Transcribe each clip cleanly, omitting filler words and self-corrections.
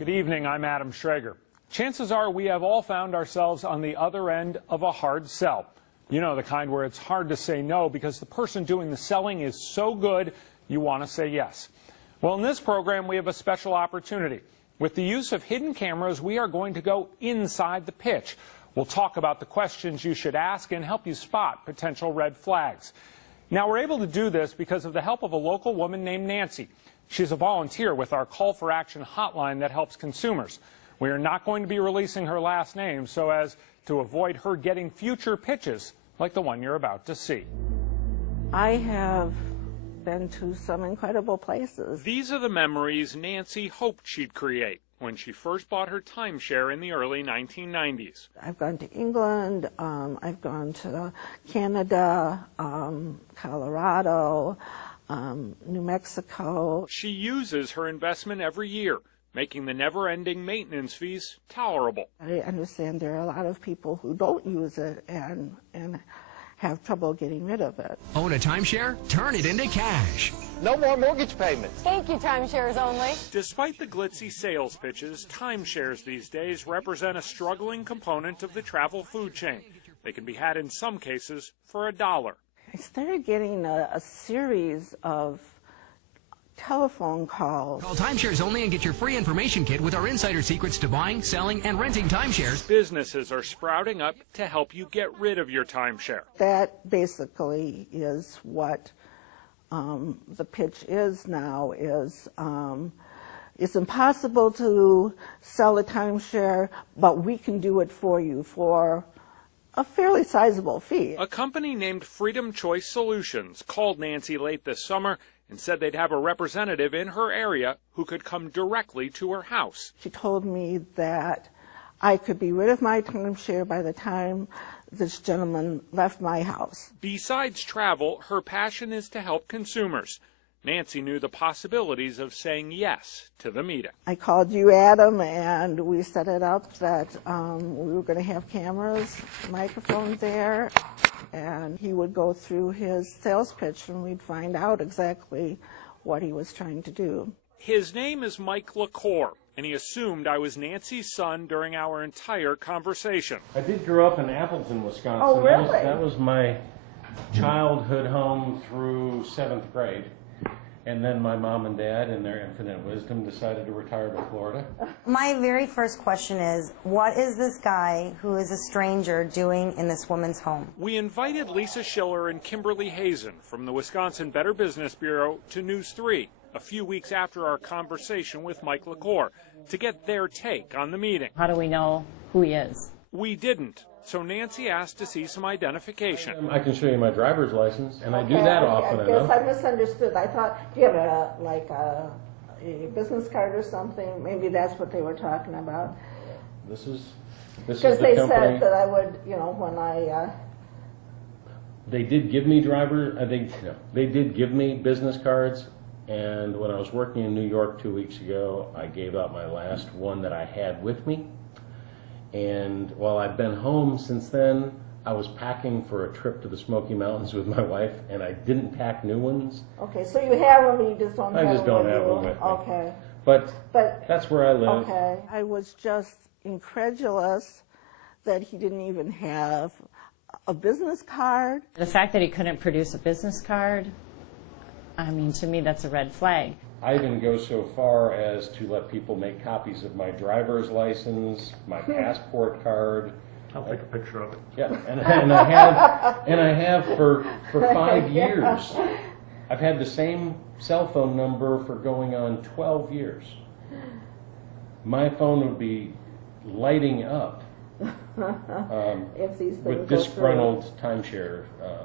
Good evening, I'm Adam Schrager. Chances are we have all found ourselves on the other end of a hard sell. You know, the kind where it's hard to say no because the person doing the selling is so good you want to say yes. Well, in this program we have a special opportunity. With the use of hidden cameras, we are going to go inside the pitch. We'll talk about the questions you should ask and help you spot potential red flags. Now, we're able to do this because of the help of a local woman named Nancy. She's a volunteer with our Call for Action hotline that helps consumers. We are not going to be releasing her last name so as to avoid her getting future pitches like the one you're about to see. I have been to some incredible places. These are the memories Nancy hoped she'd create when she first bought her timeshare in the early 1990s. I've gone to England, I've gone to Canada, Colorado, New Mexico. She uses her investment every year, making the never-ending maintenance fees tolerable. I understand there are a lot of people who don't use it and have trouble getting rid of it. Own a timeshare? Turn it into cash. No more mortgage payments. Thank you, timeshares only. Despite the glitzy sales pitches, timeshares these days represent a struggling component of the travel food chain. They can be had in some cases for $1. I started getting a series of telephone calls. Call Timeshares Only and get your free information kit with our insider secrets to buying, selling, and renting timeshares. Businesses are sprouting up to help you get rid of your timeshare. That basically is what the pitch is now, is it's impossible to sell a timeshare, but we can do it for you for a fairly sizable fee. A company named Freedom Choice Solutions called Nancy late this summer and said they'd have a representative in her area who could come directly to her house. She told me that I could be rid of my timeshare by the time this gentleman left my house. Besides travel, her passion is to help consumers. Nancy knew the possibilities of saying yes to the meeting. I called you, Adam, and we set it up that we were going to have cameras, microphone there, and he would go through his sales pitch and we'd find out exactly what he was trying to do. His name is Mike LaCour, and he assumed I was Nancy's son during our entire conversation. I did grow up in Appleton, Wisconsin. Oh, really? That was my childhood home through 7th grade. And then my mom and dad, in their infinite wisdom, decided to retire to Florida. My very first question is, what is this guy who is a stranger doing in this woman's home? We invited Lisa Schiller and Kimberly Hazen from the Wisconsin Better Business Bureau to News 3 a few weeks after our conversation with Mike LaCour to get their take on the meeting. How do we know who he is? We didn't, so Nancy asked to see some identification. I can show you my driver's license, and I do that often I enough. guess I misunderstood. I thought, do you have a business card or something? Maybe that's what they were talking about. This is Because the they company. said that I would, when I... They did give me they did give me business cards, and when I was working in New York 2 weeks ago, I gave out my last one that I had with me. And while I've been home since then, I was packing for a trip to the Smoky Mountains with my wife, and I didn't pack new ones. Okay, so you have them, you just don't have them. I just don't have them with me. Okay. But that's where I live. Okay. I was just incredulous that he didn't even have a business card. The fact that he couldn't produce a business card, I mean, to me, that's a red flag. I even go so far as to let people make copies of my driver's license, my passport card. I'll take a picture of it. Yeah, and I have for 5 years. I've had the same cell phone number for going on 12 years. My phone would be lighting up If these things with disgruntled timeshare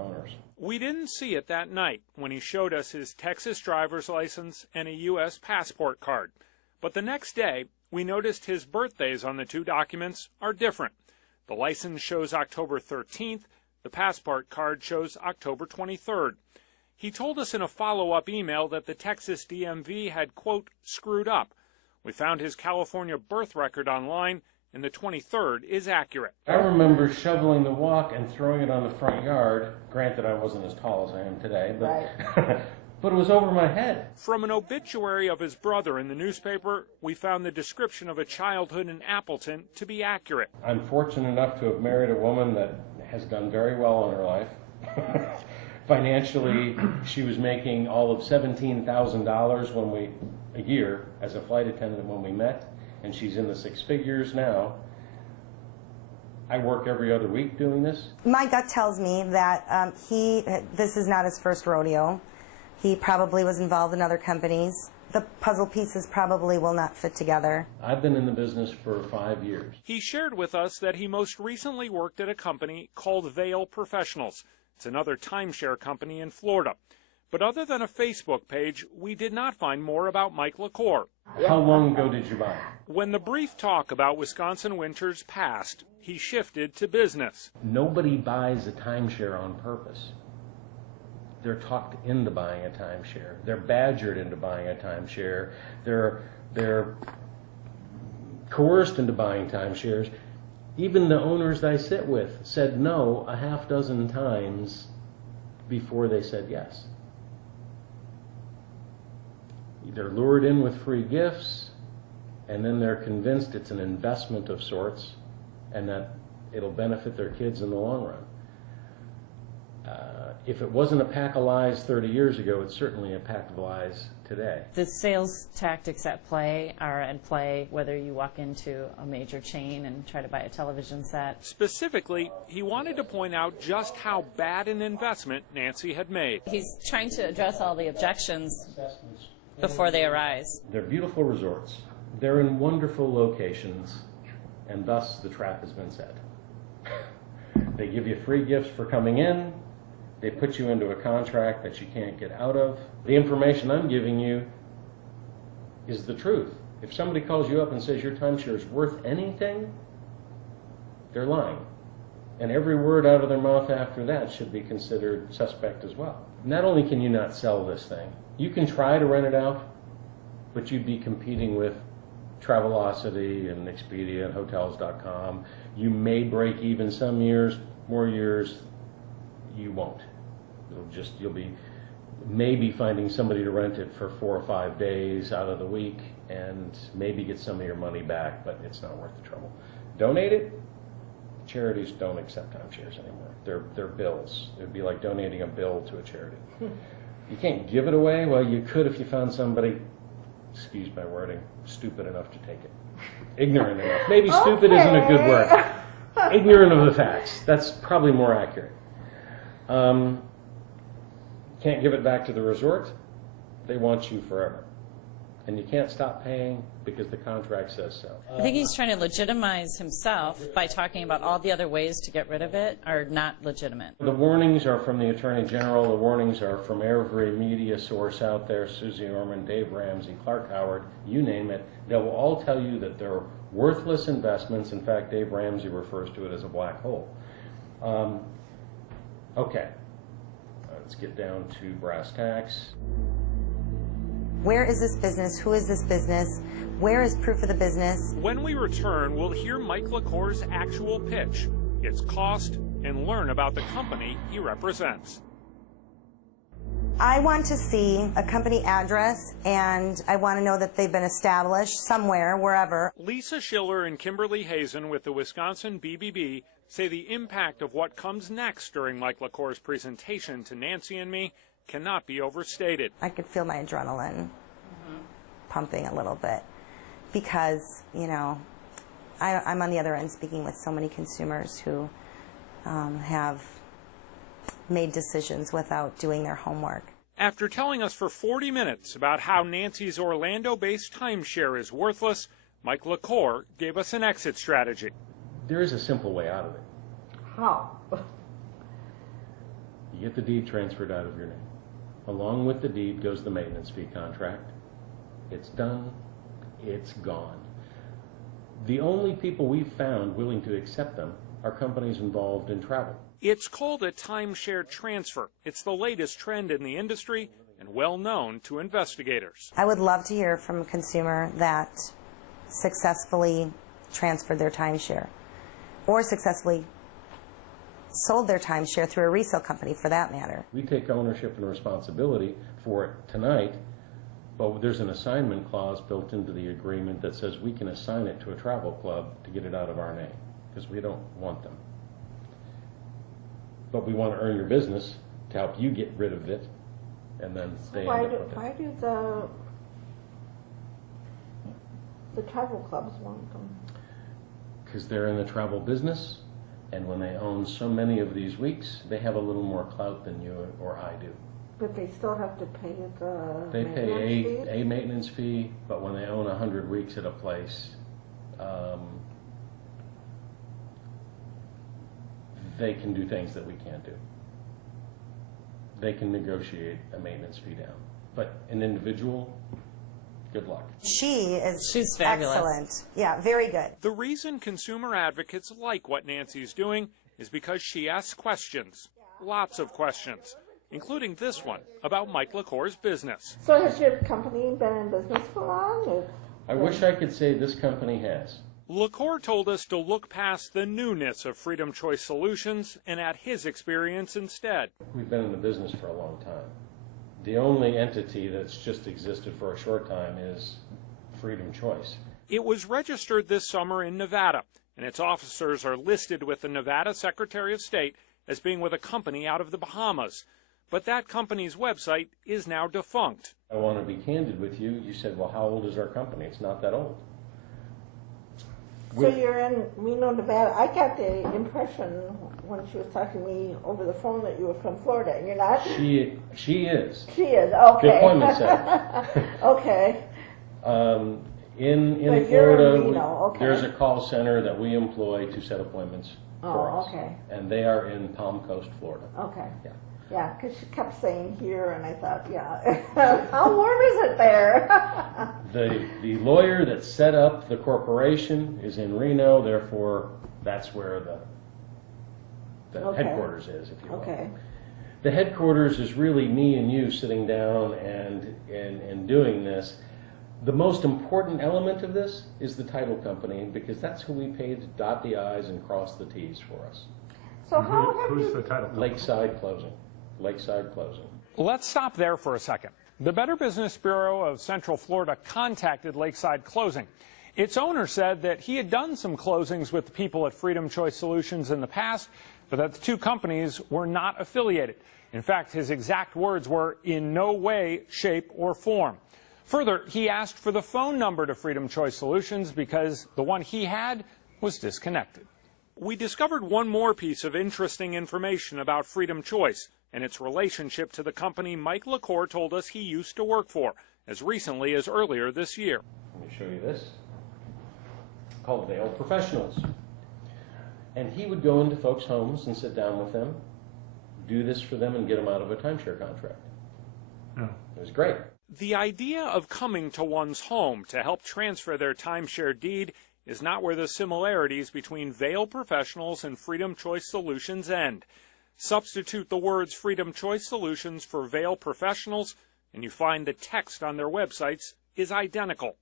owners. We didn't see it that night when he showed us his Texas driver's license and a U.S. passport card. But the next day, we noticed his birthdays on the two documents are different. The license shows October 13th. The passport card shows October 23rd. He told us in a follow-up email that the Texas DMV had, quote, screwed up. We found his California birth record online, and the 23rd is accurate. I remember shoveling the walk and throwing it on the front yard. Granted, I wasn't as tall as I am today, but, Right. but it was over my head. From an obituary of his brother in the newspaper, we found the description of a childhood in Appleton to be accurate. I'm fortunate enough to have married a woman that has done very well in her life. Financially, she was making all of $17,000 a year as a flight attendant when we met, and she's in the six figures now. I work every other week doing this. My gut tells me that this is not his first rodeo. He probably was involved in other companies. The puzzle pieces probably will not fit together. I've been in the business for 5 years. He shared with us that he most recently worked at a company called Vail Professionals. It's another timeshare company in Florida. But other than a Facebook page, we did not find more about Mike LaCour. How long ago did you buy it? When the brief talk about Wisconsin winters passed, he shifted to business. Nobody buys a timeshare on purpose. They're talked into buying a timeshare. They're badgered into buying a timeshare. They're coerced into buying timeshares. Even the owners I sit with said no a half dozen times before they said yes. They're lured in with free gifts, and then they're convinced it's an investment of sorts and that it'll benefit their kids in the long run. If it wasn't a pack of lies 30 years ago, it's certainly a pack of lies today. The sales tactics at play are at play whether you walk into a major chain and try to buy a television set. Specifically, he wanted to point out just how bad an investment Nancy had made. He's trying to address all the objections before they arise. They're beautiful resorts. They're in wonderful locations, and thus the trap has been set. They give you free gifts for coming in. They put you into a contract that you can't get out of. The information I'm giving you is the truth. If somebody calls you up and says your timeshare is worth anything, they're lying. And every word out of their mouth after that should be considered suspect as well. Not only can you not sell this thing, you can try to rent it out, but you'd be competing with Travelocity and Expedia and Hotels.com. You may break even some years, more years you won't. You'll be maybe finding somebody to rent it for 4 or 5 days out of the week and maybe get some of your money back, but it's not worth the trouble. Donate it. Charities don't accept timeshares anymore. They're bills. It would be like donating a bill to a charity. You can't give it away. Well, you could if you found somebody, excuse my wording, stupid enough to take it. Ignorant enough. Maybe stupid isn't a good word. Ignorant of the facts. That's probably more accurate. Can't give it back to the resort. They want you forever. And you can't stop paying because the contract says so. I think he's trying to legitimize himself by talking about all the other ways to get rid of it are not legitimate. The warnings are from the Attorney General. The warnings are from every media source out there, Susie Orman, Dave Ramsey, Clark Howard, you name it. They will all tell you that they're worthless investments. In fact, Dave Ramsey refers to it as a black hole. Okay, let's get down to brass tacks. Where is this business? Who is this business? Where is proof of the business? When we return, we'll hear Mike LaCour's actual pitch, its cost, and learn about the company he represents. I want to see a company address, and I want to know that they've been established somewhere, wherever. Lisa Schiller and Kimberly Hazen with the Wisconsin BBB say the impact of what comes next during Mike LaCour's presentation to Nancy and me cannot be overstated. I could feel my adrenaline pumping a little bit because, you know, I'm on the other end speaking with so many consumers who have made decisions without doing their homework. After telling us for 40 minutes about how Nancy's Orlando-based timeshare is worthless, Mike LaCour gave us an exit strategy. There is a simple way out of it. How? You get the deed transferred out of your name. Along with the deed goes the maintenance fee contract. It's done. It's gone. The only people we've found willing to accept them are companies involved in travel. It's called a timeshare transfer. It's the latest trend in the industry and well known to investigators. I would love to hear from a consumer that successfully transferred their timeshare or successfully sold their timeshare through a resale company for that matter. We take ownership and responsibility for it tonight, but there's an assignment clause built into the agreement that says we can assign it to a travel club to get it out of our name, because we don't want them. But we want to earn your business to help you get rid of it, and then they end up with it. Why do the travel clubs want them? Because they're in the travel business, and when they own so many of these weeks, they have a little more clout than you or I do. But they still have to pay the They maintenance pay fee? a maintenance fee, but when they own 100 weeks at a place, they can do things that we can't do. They can negotiate a maintenance fee down. But an individual, good luck. She's fabulous. Excellent. Yeah, very good. The reason consumer advocates like what Nancy's doing is because she asks questions, lots of questions, including this one about Mike LaCour's business. So has your company been in business for long? I wish I could say this company has. LaCour told us to look past the newness of Freedom Choice Solutions and at his experience instead. We've been in the business for a long time. The only entity that's just existed for a short time is Freedom Choice. It was registered this summer in Nevada, and its officers are listed with the Nevada Secretary of State as being with a company out of the Bahamas. But that company's website is now defunct. I want to be candid with you. You said, well, how old is our company? It's not that old. So you're in Reno, Nevada. I got the impression when she was talking to me over the phone that you were from Florida, and you're not? She is. She is, okay. The appointment set. Okay. In But you're Florida, in Reno, okay. there's a call center that we employ to set appointments for us. Okay. And they are in Palm Coast, Florida. Okay. Yeah. Yeah, because she kept saying here, and I thought, yeah, how warm is it there? The lawyer that set up the corporation is in Reno, therefore that's where the Okay. headquarters is, if you will. Okay. The headquarters is really me and you sitting down and doing this. The most important element of this is the title company, because that's who we pay to dot the I's and cross the T's for us. So how have Who's you... the title company? Lakeside Closing. Lakeside Closing. Let's stop there for a second. The Better Business Bureau of Central Florida contacted Lakeside Closing. Its owner said that he had done some closings with the people at Freedom Choice Solutions in the past, but that the two companies were not affiliated. In fact, his exact words were, "in no way, shape, or form." Further, he asked for the phone number to Freedom Choice Solutions because the one he had was disconnected. We discovered one more piece of interesting information about Freedom Choice and its relationship to the company Mike LaCour told us he used to work for, as recently as earlier this year. Let me show you this. Called Veil Professionals. And he would go into folks' homes and sit down with them, do this for them, and get them out of a timeshare contract. Oh. It was great. The idea of coming to one's home to help transfer their timeshare deed is not where the similarities between Veil Professionals and Freedom Choice Solutions end. Substitute the words Freedom Choice Solutions for Veil Professionals, and you find the text on their websites is identical.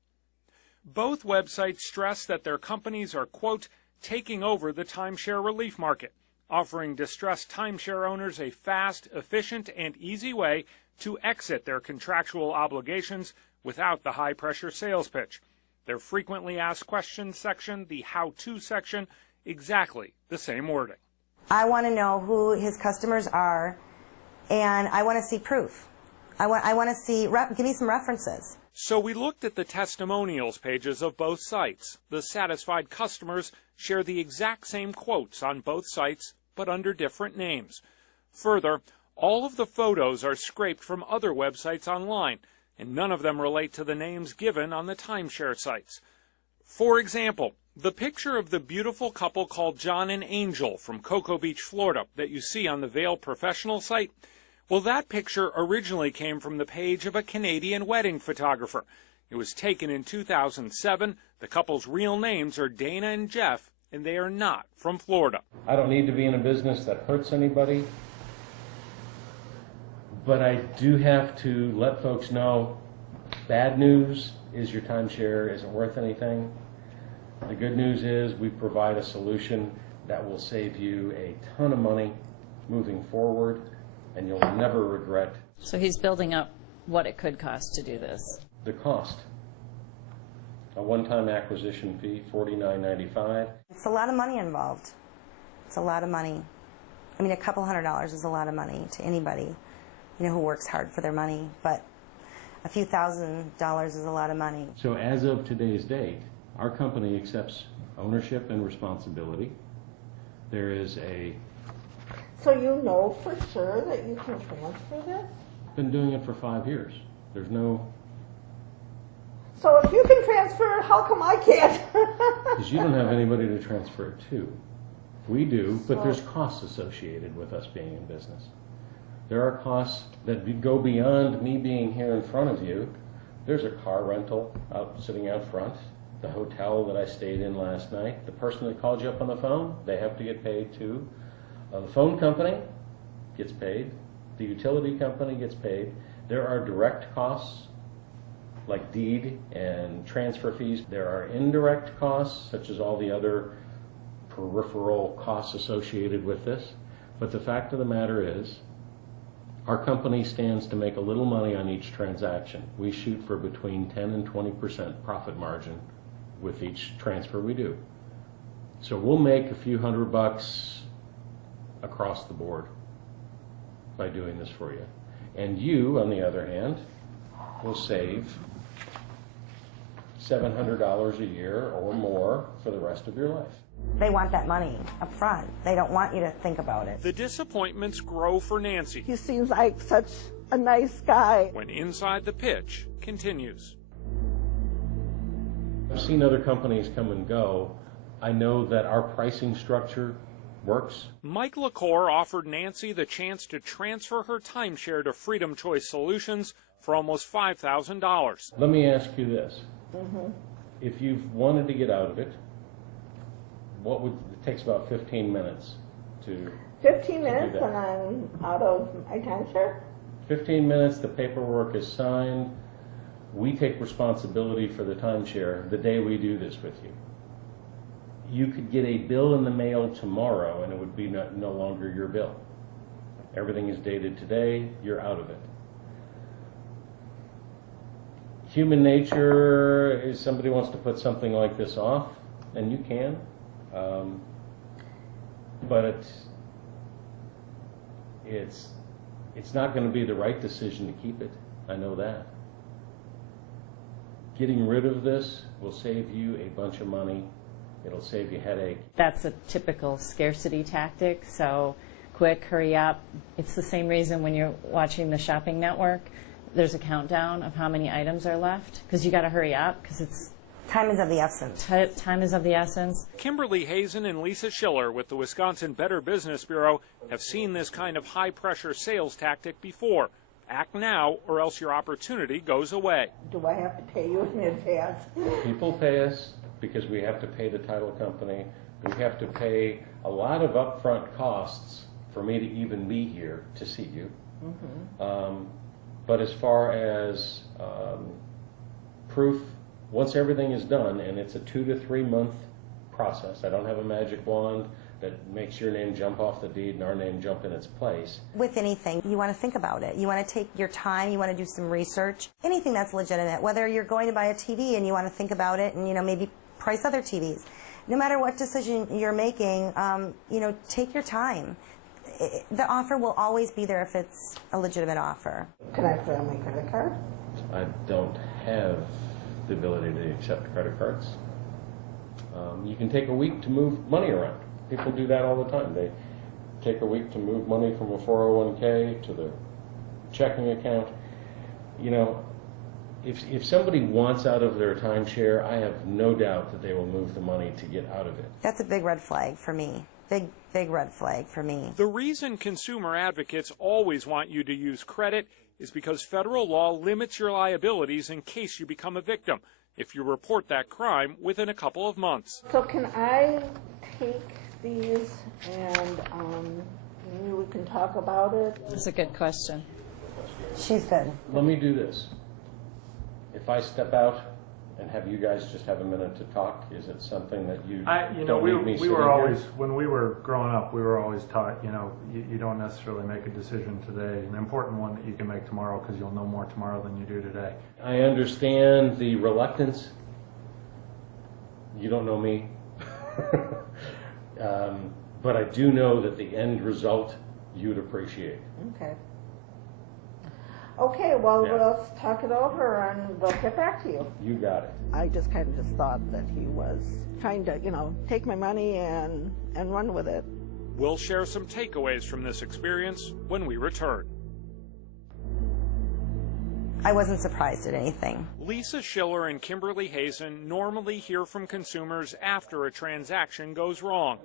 Both websites stress that their companies are, quote, taking over the timeshare relief market, offering distressed timeshare owners a fast, efficient, and easy way to exit their contractual obligations without the high-pressure sales pitch. Their frequently asked questions section, the how-to section, exactly the same wording. I want to know who his customers are, and I want to see proof. I want to see, give me some references. So we looked at the testimonials pages of both sites. The satisfied customers share the exact same quotes on both sites, but under different names. Further, all of the photos are scraped from other websites online, and none of them relate to the names given on the timeshare sites. For example, the picture of the beautiful couple called John and Angel from Cocoa Beach, Florida, that you see on the Veil Professional site, well, that picture originally came from the page of a Canadian wedding photographer. It was taken in 2007. The couple's real names are Dana and Jeff, and they are not from Florida. I don't need to be in a business that hurts anybody, but I do have to let folks know bad news is your timeshare isn't worth anything. The good news is we provide a solution That will save you a ton of money moving forward, and you'll never regret So he's building up what it could cost to do this. the cost. A one-time acquisition fee, $49.95. It's a lot of money involved. It's a lot of money. I mean, a couple $100s is a lot of money to anybody, who works hard for their money, but a few $1,000s is a lot of money. So as of today's date, our company accepts ownership and responsibility. There is So you know for sure that you can transfer this? been doing it for 5 years. There's no, So if you can transfer it, how come I can't? because you don't have anybody to transfer it to. We do, but there's costs associated with us being in business. There are costs that go beyond me being here in front of you. There's a car rental sitting out front, the hotel that I stayed in last night, the person that called you up on the phone, they have to get paid too. The phone company gets paid. The utility company gets paid. There are direct costs like deed and transfer fees. There are indirect costs, such as all the other peripheral costs associated with this. But the fact of the matter is, our company stands to make a little money on each transaction. We shoot for between 10 and 20% profit margin with each transfer we do. So we'll make a few $100 across the board by doing this for you. And you, on the other hand, will save $700 a year or more for the rest of your life. They want that money up front. They don't want you to think about it. The disappointments grow for Nancy He seems like such a nice guy. when Inside the Pitch continues. I've seen other companies come and go. I know that our pricing structure works. Mike LaCour offered Nancy the chance to transfer her timeshare to Freedom Choice Solutions for almost $5,000. Let me ask you this. If you've wanted to get out of it, it takes about 15 minutes to 15 minutes that. and I'm out of my timeshare? 15 minutes, the paperwork is signed. We take responsibility for the timeshare the day we do this with you. You could get a bill in the mail tomorrow and it would be no longer your bill. Everything is dated today, you're out of it. Human nature is somebody wants to put something like this off, and you can, but it's not going to be the right decision to keep it. I know that. Getting rid of this will save you a bunch of money. It'll save you headache. That's a typical scarcity tactic, so quick, hurry up. It's the same reason when you're watching the shopping network, there's a countdown of how many items are left, because you got to hurry up, because it's Time is of the essence. time is of the essence. Kimberly Hazen and Lisa Schiller with the Wisconsin Better Business Bureau have seen this kind of high-pressure sales tactic before. Act now, or else your opportunity goes away. Do I have to pay you in advance? People pay us because we have to pay the title company. We have to pay a lot of upfront costs for me to even be here to see you. But as far as proof, once everything is done, and it's a 2 to 3 month process, I don't have a magic wand that makes your name jump off the deed and our name jump in its place. With anything, you want to think about it. You want to take your time. You want to do some research. Anything that's legitimate, whether you're going to buy a TV and you want to think about it and, maybe price other TVs. No matter what decision you're making, take your time. The offer will always be there if it's a legitimate offer. Can I put on my credit card? I don't have the ability to accept credit cards. You can take a week to move money around. People do that all the time. They take a week to move money from a 401k to the checking account. If somebody wants out of their timeshare, I have no doubt that they will move the money to get out of it. That's a big red flag for me. Big red flag for me. The reason consumer advocates always want you to use credit is because federal law limits your liabilities in case you become a victim if you report that crime within a couple of months. So can I take these and maybe we can talk about it? That's a good question. She's good. Let me do this. If I step out and have you guys just have a minute to talk? Is it something that you don't we need me we sitting were here? always, when we were growing up, we were always taught, you don't necessarily make a decision today, an important one that you can make tomorrow because you'll know more tomorrow than you do today. I understand the reluctance. You don't know me. But I do know that the end result you'd appreciate. Okay. Okay, well, Yeah. we'll talk it over and we'll get back to you. You got it. I just kind of just thought that he was trying to, take my money and run with it. We'll share some takeaways from this experience when we return. I wasn't surprised at anything. Lisa Schiller and Kimberly Hazen normally hear from consumers after a transaction goes wrong.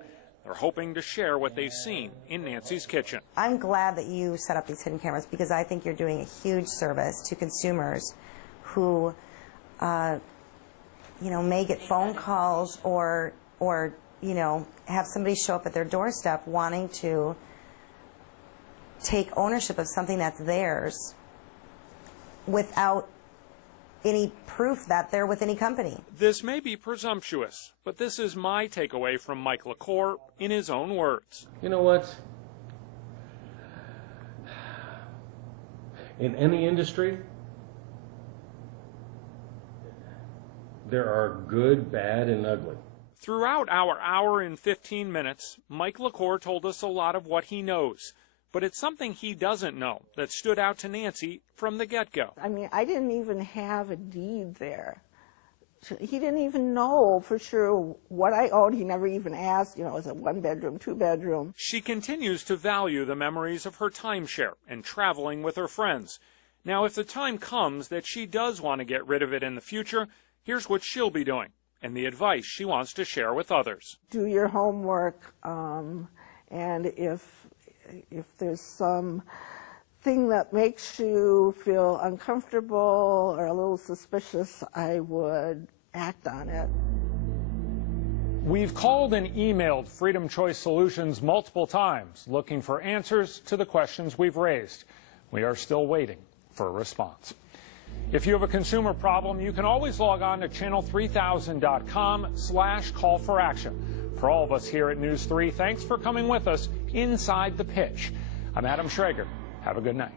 They're hoping to share what they've seen in Nancy's kitchen. I'm glad that you set up these hidden cameras because I think you're doing a huge service to consumers who, may get phone calls or have somebody show up at their doorstep wanting to take ownership of something that's theirs without any proof that they're with any company. This may be presumptuous, but this is my takeaway from Mike LaCour in his own words. You know what? In any industry, there are good, bad, and ugly. Throughout our hour and 15 minutes, Mike LaCour told us a lot of what he knows. But it's something he doesn't know that stood out to Nancy from the get-go. I mean, I didn't even have a deed there. He didn't even know for sure what I owned. He never even asked, is it 1 bedroom, 2 bedroom? She continues to value the memories of her timeshare and traveling with her friends. Now, if the time comes that she does want to get rid of it in the future, here's what she'll be doing and the advice she wants to share with others. Do your homework, and if there's some thing that makes you feel uncomfortable or a little suspicious, I would act on it. We've called and emailed Freedom Choice Solutions multiple times looking for answers to the questions we've raised. We are still waiting for a response. If you have a consumer problem, you can always log on to channel3000.com/call-for-action. For all of us here at News 3, thanks for coming with us inside the pitch. I'm Adam Schrager. Have a good night.